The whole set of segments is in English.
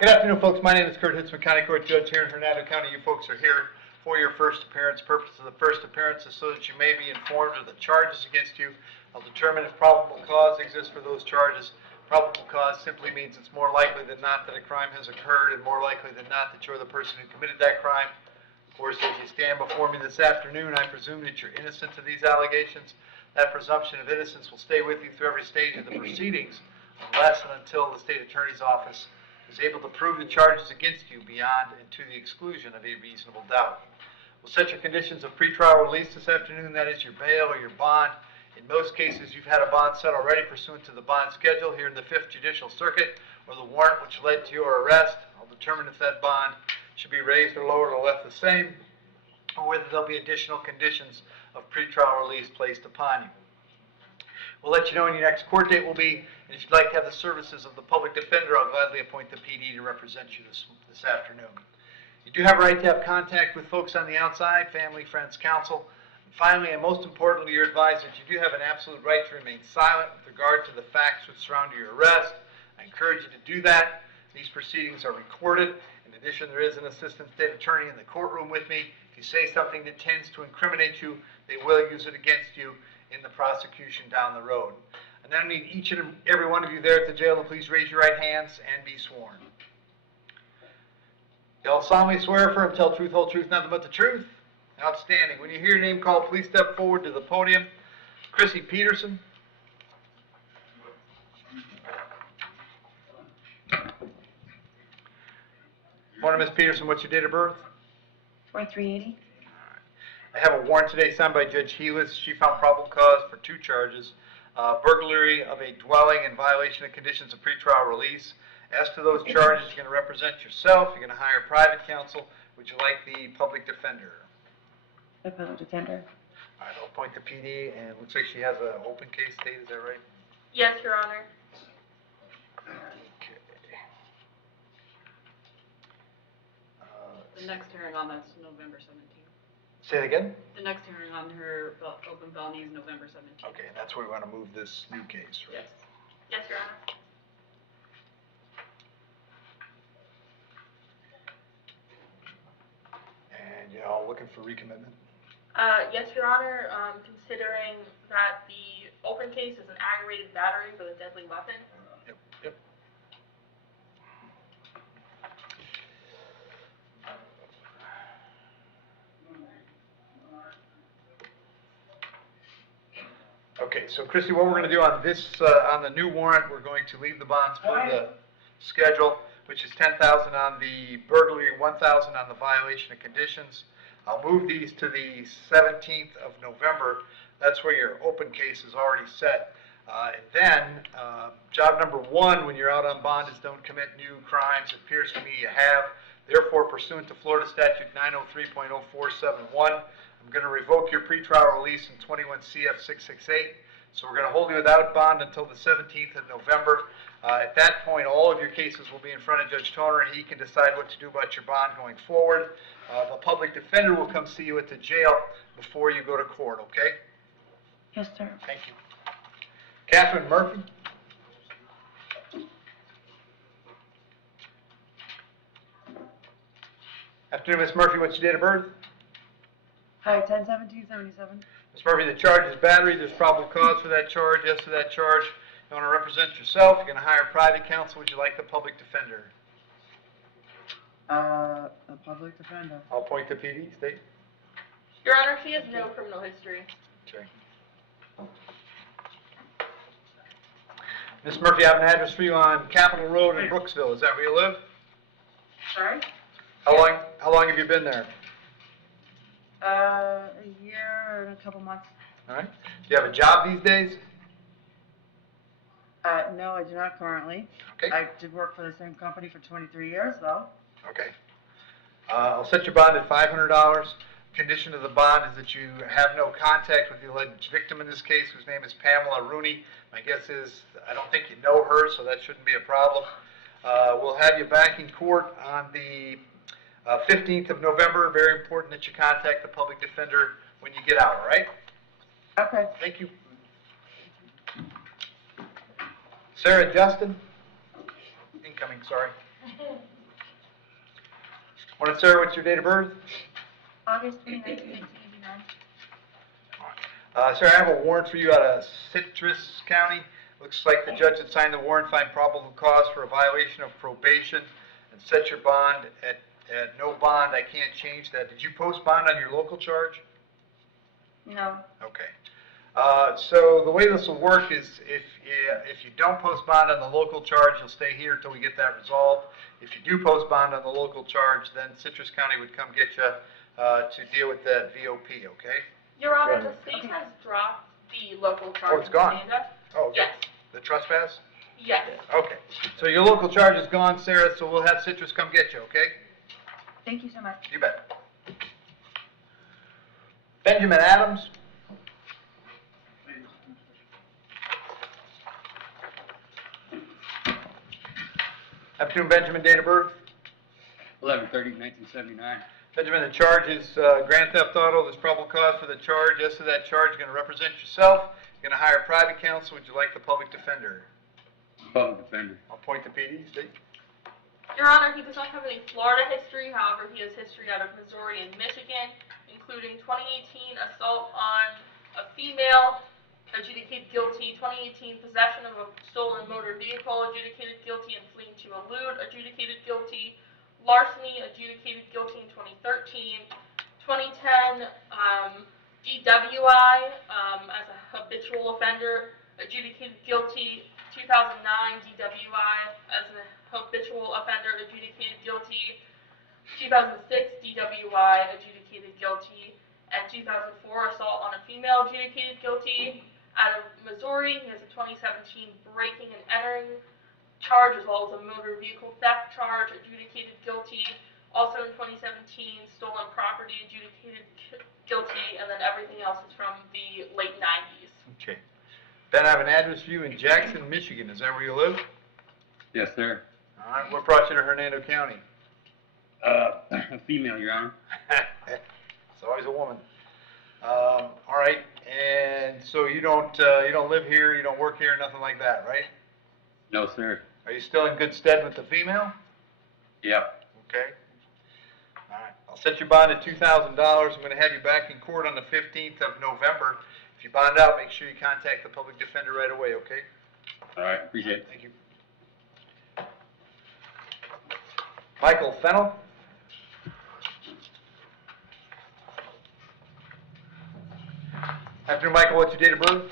Good afternoon, folks. My name is Hitzemann, County Court Judge here in Hernando County. You folks are here for your first appearance. Purpose of the first appearance is so that you may be informed of the charges against you. I'll determine if probable cause exists for those charges. Probable cause simply means it's more likely than not that a crime has occurred, and more likely than not that you're the person who committed that crime. Of course, as you stand before me this afternoon, I presume that you're innocent of these allegations. That presumption of innocence will stay with you through every stage of the proceedings, unless and until the state attorney's office is able to prove the charges against you beyond and to the exclusion of a reasonable doubt. We'll set your conditions of pretrial release this afternoon, that is your bail or your bond. In most cases, you've had a bond set already pursuant to the bond schedule here in the 5th Judicial Circuit, or the warrant which led to your arrest. I'll determine if that bond should be raised or lowered or left the same, or whether there'll be additional conditions of pretrial release placed upon you. We'll let you know when your next court date will be, and if you'd like to have the services of the public defender, I'll gladly appoint the PD to represent you this afternoon. You do have a right to have contact with folks on the outside, family, friends, counsel. And finally, and most importantly, you're advised that you do have an absolute right to remain silent with regard to the facts which surround your arrest. I encourage you to do that. These proceedings are recorded. In addition, there is an assistant state attorney in the courtroom with me. If you say something that tends to incriminate you, they will use it against you in the prosecution down the road. And then I need each and every one of you there at the jail to please raise your right hands and be sworn. Y'all solemnly swear affirm, tell truth, whole truth, nothing but the truth. Outstanding. When you hear your name called, please step forward to the podium. Chrissy Peterson. Morning, Ms. Peterson. What's your date of birth? 4380. I have a warrant today signed by Judge Healis. She found probable cause for 2 charges. Burglary of a dwelling in violation of conditions of pretrial release. As to those charges, you're going to represent yourself. You're going to hire private counsel. Would you like the public defender? The public defender. All right, I'll appoint the PD, and it looks like she has an open case date. Is that right? Yes, Your Honor. Okay. The next hearing on that's November 17th. Say it again? The next hearing on her open felony is November 17th. Okay, and that's where we want to move this new case, right? Yes. Yes, Your Honor. And you're all looking for recommitment? Yes, Your Honor. Considering that the open case is an aggravated battery with a deadly weapon. Yep. Okay, so Christy, what we're going to do on this, on the new warrant, we're going to leave the bonds for the schedule, which is $10,000 on the burglary, $1,000 on the violation of conditions. I'll move these to the 17th of November. That's where your open case is already set. And then, job number 1 when you're out on bond is don't commit new crimes. It appears to me you have. Therefore, pursuant to Florida Statute 903.0471, I'm going to revoke your pretrial release in 21 CF 668. So we're going to hold you without bond until the 17th of November. At that point, all of your cases will be in front of Judge Toner, and he can decide what to do about your bond going forward. The public defender will come see you at the jail before you go to court, okay? Yes, sir. Thank you. Catherine Murphy. Afternoon, Ms. Murphy. What's your date of birth? Hi, 10/17/77. Ms. Murphy, the charge is battery. There's probable cause for that charge. Yes to that charge. You want to represent yourself. You're going to hire private counsel. Would you like the public defender? A public defender. I'll appoint the PD. State. Your Honor, she has no criminal history. Okay. Ms. Murphy, I have an address for you on Capitol Road in Brooksville. Is that where you live? Sorry? How long have you been there? A year and a couple months. All right. Do you have a job these days? No, I do not currently. Okay. I did work for the same company for 23 years, though. Okay. I'll set your bond at $500. Condition of the bond is that you have no contact with the alleged victim in this case, whose name is Pamela Rooney. My guess is I don't think you know her, so that shouldn't be a problem. We'll have you back in court on the 15th of November. Very important that you contact the public defender when you get out, all right? Okay. Thank you. Sarah Justin. Incoming, sorry. Morning, sir. What's your date of birth? August 29th, 1989. Sir, I have a warrant for you out of Citrus County. Looks like the judge had signed the warrant, find probable cause for a violation of probation, and set your bond at no bond. I can't change that. Did you post bond on your local charge? No. Okay. So the way this will work is if you don't post bond on the local charge, you'll stay here until we get that resolved. If you do post bond on the local charge, then Citrus County would come get you to deal with that VOP, okay? Your Honor, the state has dropped the local charge. Oh, it's gone? in Amanda. Oh, okay. Yes. The trespass? Yes. Okay. So your local charge is gone, Sarah, so we'll have Citrus come get you, okay? Thank you so much. You bet. Benjamin Adams? Afternoon, Benjamin, date of birth? 11/30/1979. Benjamin, the charge is grand theft auto. There's probable cause for the charge. Yes to that charge, you're going to represent yourself. You're going to hire private counsel. Would you like the public defender? Public defender. I'll point the PD, Steve. Your Honor, he does not have any Florida history. However, he has history out of Missouri and Michigan, including 2018 assault on a female, adjudicated guilty, 2018 possession of a stolen motor vehicle, adjudicated guilty, and fleeing to elude, adjudicated guilty, larceny, adjudicated guilty in 2013, 2010 DWI as a habitual offender, adjudicated guilty, 2009 DWI as a habitual offender, adjudicated guilty, 2006 DWI, adjudicated guilty, and 2004 assault on a female, adjudicated guilty. Out of Missouri, he has a 2017 breaking and entering charge, as well as a motor vehicle theft charge, adjudicated guilty. Also in 2017, stolen property, adjudicated guilty, and then everything else is from the late 90s. Okay. Ben, I have an address for you in Jackson, Michigan. Is that where you live? Yes, sir. All right. What brought you to Hernando County? A female, Your Honor. It's always a woman. All right. And so you don't live here, you don't work here, nothing like that, right? No, sir. Are you still in good stead with the female? Yep. Okay. All right. I'll set your bond at $2,000. I'm going to have you back in court on the 15th of November. If you bond out, make sure you contact the public defender right away, okay? All right. Appreciate it. Thank you. Michael Fennel? Afternoon, Michael. What's your date of birth?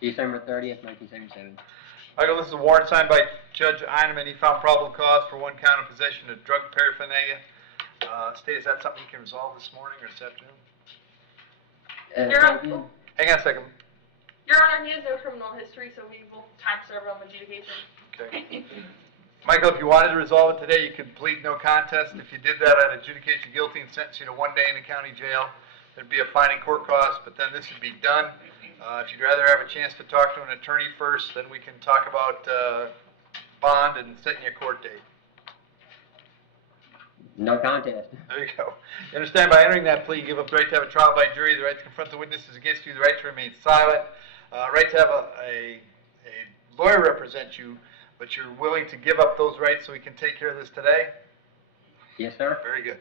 December 30th, 1977. Michael, this is a warrant signed by Judge Heineman. He found probable cause for one count of possession of drug paraphernalia. State, is that something you can resolve this morning or this afternoon? Hang on a second. Your Honor, he has no criminal history, so we will time serve on adjudication. Okay. Michael, if you wanted to resolve it today, you could plead no contest. If you did that, I'd adjudicate you guilty and sentence you to 1 day in the county jail. There'd be a fine and court cost, but then this would be done. If you'd rather have a chance to talk to an attorney first, then we can talk about bond and setting your court date. No contest. There you go. You understand, by entering that plea, you give up the right to have a trial by jury, the right to confront the witnesses against you, the right to remain silent, right to have a lawyer represent you, but you're willing to give up those rights so we can take care of this today? Yes, sir. Very good.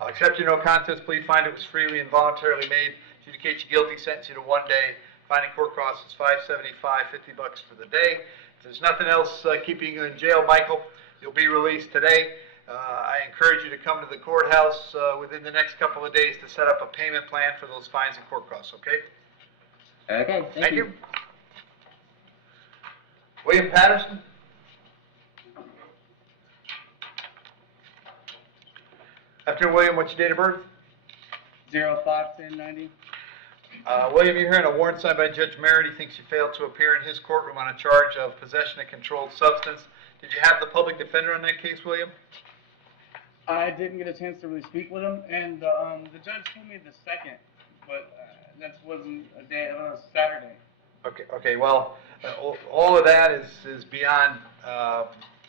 I'll accept your no contest plea, find it was freely and voluntarily made, adjudicate you guilty, sentence you to 1 day, fine and court costs is $575, $50 for the day. If there's nothing else keeping you in jail, Michael, you'll be released today. I encourage you to come to the courthouse within the next couple of days to set up a payment plan for those fines and court costs, okay? Okay, thank you. William Patterson? Afternoon, William, what's your date of birth? 05/10/90. William, you're hearing a warrant signed by Judge Merritt. He thinks you failed to appear in his courtroom on a charge of possession of controlled substance. Did you have the public defender on that case, William? I didn't get a chance to really speak with him, and the judge told me the second, but that wasn't a day, it was Saturday. Okay, well, all of that is beyond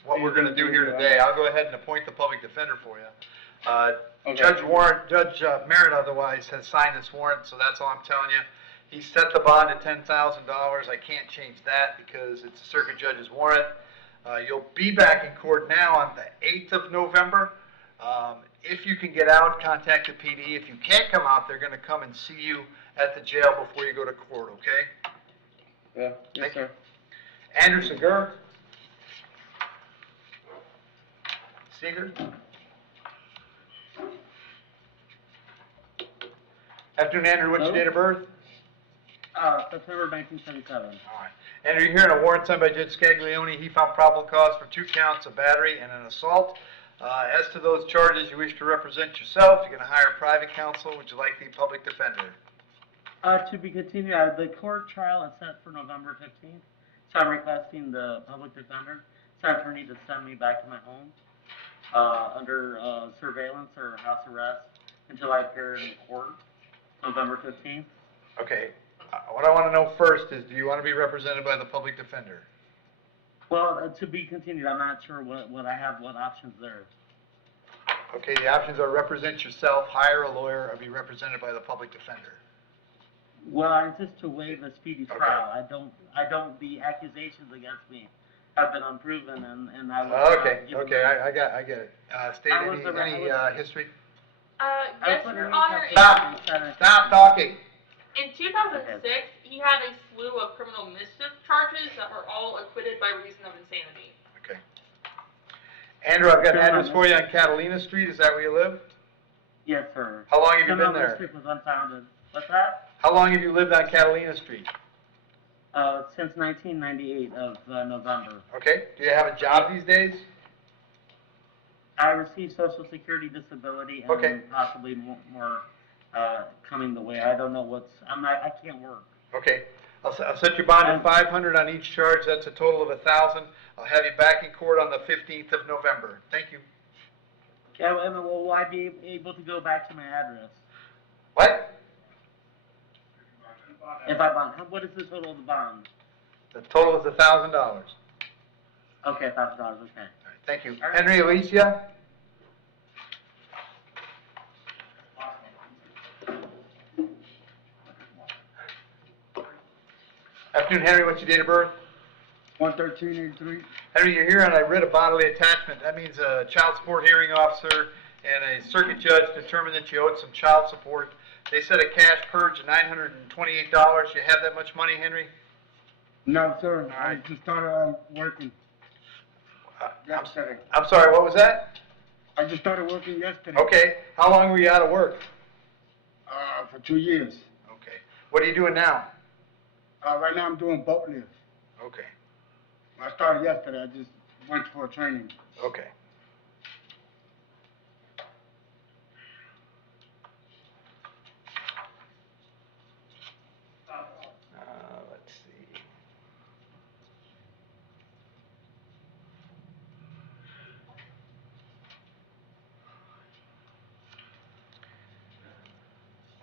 what we're going to do here today. I'll go ahead and appoint the public defender for you. Okay. Judge Merritt otherwise has signed this warrant, so that's all I'm telling you. He set the bond at $10,000. I can't change that because it's a circuit judge's warrant. You'll be back in court now on the 8th of November. If you can get out, contact the PD. If you can't come out, they're going to come and see you at the jail before you go to court, okay? Yeah, yes, Thank you. sir. Andrew Segur? Seeger? Afternoon, Andrew. What's your Hello? date of birth? September 1977. All right. Andrew, you're hearing a warrant signed by Judge Scaglione. He found probable cause for 2 counts of battery and an assault. As to those charges, you wish to represent yourself. You're going to hire private counsel. Would you like the public defender? To be continued, the court trial is set for November 15th, so I'm requesting the public defender, attorney to send me back to my home, under, surveillance or house arrest until I appear in court, November 15th. Okay. What I want to know first is, do you want to be represented by the public defender? Well, to be continued, I'm not sure what I have, what options there. Okay, the options are represent yourself, hire a lawyer, or be represented by the public defender. Well, I insist to waive the speedy trial. The accusations against me have been unproven, and I was. Okay, I get it. State I was any arrested. history? Yes, Your Honor. Stop talking. In 2006, he had a slew of criminal mischief charges that were all acquitted by reason of insanity. Okay. Andrew, I've got an address for you on Catalina Street. Is that where you live? Yes, sir. How long have you Criminal been there? mischief was unfounded. What's that? How long have you lived on Catalina Street? Since 1998 of November. Okay. Do you have a job these days? I received Social Security disability and Okay. possibly more coming the way. I don't know I can't work. Okay. I'll set your bond at $500 on each charge. That's a total of $1,000. I'll have you back in court on the 15th of November. Thank you. Yeah, well, will I be able to go back to my address? What? If I bond, what is the total of the bond? The total is $1,000. All right. Okay, $1,000, okay. Thank you. All right. Henry, Alicia? Afternoon, Henry. What's your date of birth? 11383. Henry, you're here on a writ of bodily attachment. That means a child support hearing officer and a circuit judge determined that you owed some child support. They set a cash purge of $928. You have that much money, Henry? No, sir. All right. I just started working Uh, yesterday. I'm sorry, what was that? I just started working yesterday. Okay. How long were you out of work? For 2 years. Okay. What are you doing now? Right now I'm doing boat lifts. Okay. I started yesterday. I just went for a training. Okay. Let's see.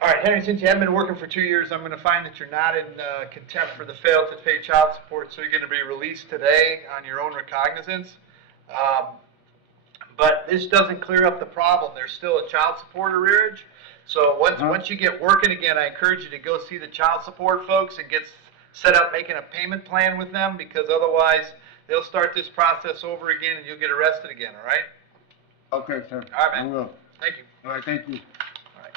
All right, Henry, since you haven't been working for 2 years, I'm going to find that you're not in contempt for the fail to pay child support, so you're going to be released today on your own recognizance. But this doesn't clear up the problem. There's still a child support arrearage. So once you get working again, I encourage you to go see the child support folks and get set up making a payment plan with them, because otherwise they'll start this process over again and you'll get arrested again, all right? Okay, sir. All right, man. I will. Thank you. All right, thank you.